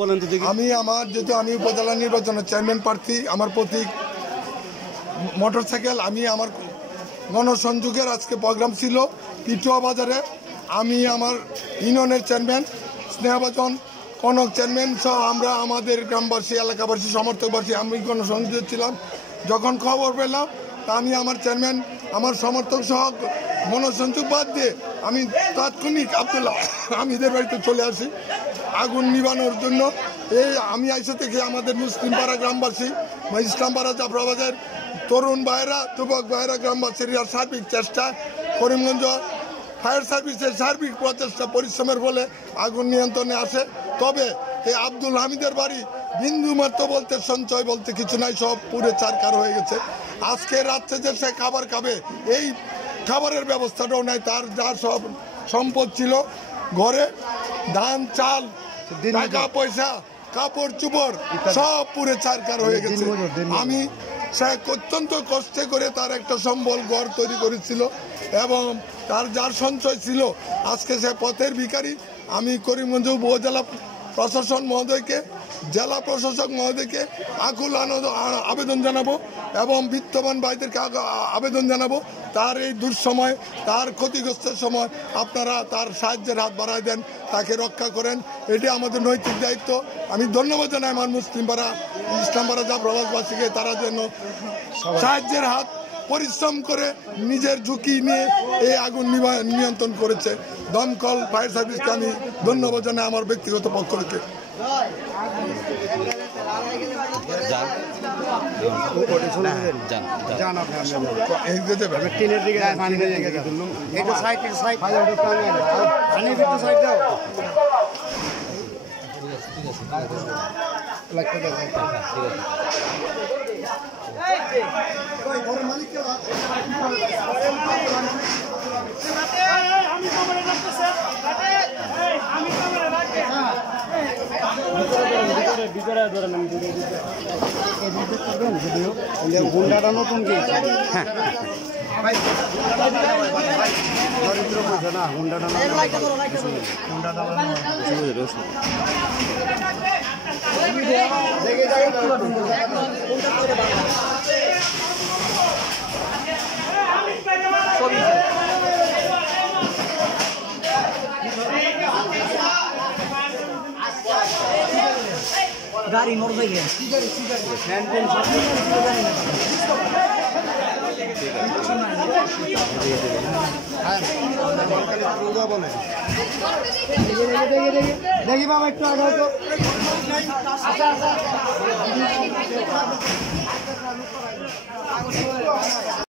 বলেন তো দেখি। আমি উপজেলা নির্বাচনের চেয়ারম্যান প্রার্থী, আমার প্রতীক মোটরসাইকেল। আমি আমার গণসংযোগের আজকে প্রোগ্রাম ছিল পিটুয়া বাজারে। আমি আমার ইউনিয়নের চেয়ারম্যান স্নেহভাজন কনক চেয়ারম্যান সহ আমরা আমাদের গ্রামবাসী এলাকাবাসী সমর্থকবাসী আমি গণসংযোগে ছিলাম। যখন খবর পেলাম তা আমি আমার চেয়ারম্যান আমার সমর্থক সহ গণসংযোগ বাদ দিয়ে আমি তাৎক্ষণিক আব্দুল্লাহ হামিদের বাড়িতে চলে আসি আগুন নিবানোর জন্য। এই আমি আইসা থেকে আমাদের মুসলিম পাড়া গ্রামবাসী ইসলাম পাড়া জাফরাবাদের তরুণ ভাইয়েরা যুবক ভাইয়েরা গ্রামবাসীর সার্বিক চেষ্টা করিমগঞ্জ ফায়ার সার্ভিসের সার্বিক প্রচেষ্টা পরিশ্রমের ফলে আগুন নিয়ন্ত্রণে আসে। তবে এই আব্দুল হামিদের বাড়ি বিন্দু মাত্র বলতে সঞ্চয় বলতে কিছু নাই, সব পুরে চারকার হয়ে গেছে। আজকে রাত্রে যে সে খাবার খাবে এই খাবারের ব্যবস্থাটাও নাই। তার যা সব সম্পদ ছিল ঘরে ধান চাল টাকা পয়সা কাপড় চুপড় সব পুরে চারকার হয়ে গেছে। আমি সে অত্যন্ত কষ্টে করে তার একটা সম্বল ঘর তৈরি করেছিল এবং তার যার সঞ্চয় ছিল আজকে সে পথের ভিখারি। আমি করিমগঞ্জ উপজেলা প্রশাসন মহোদয়কে জেলা প্রশাসক মহোদয়কে আকুল আবেদন জানাবো এবং বিত্তবান ভাইদেরকে আবেদন জানাবো তার এই দুঃসময় তার ক্ষতিগ্রস্তের সময় আপনারা তার সাহায্যের হাত বাড়ায় দেন, তাকে রক্ষা করেন, এটি আমাদের নৈতিক দায়িত্ব। আমি ধন্যবাদ জানাই আমার মুসলিম পাড়া ইসলাম পাড়া যা প্রবাসবাসীকে তারা যেন সাহায্যের হাত পরিশ্রম করে নিজের ঝুঁকি নিয়ে এই আগুন নিয়ন্ত্রণ করেছে। দমকল ফায়ার সার্ভিসকে আমি ধন্যবাদ জানাই আমার ব্যক্তিগত পক্ষ থেকে। গুন্ডাটা নতুন কি না গুন্ডাটা গাড়ি মোটরসাইকেল দেখি বাবা একটু আগে হয়তো আচ্ছা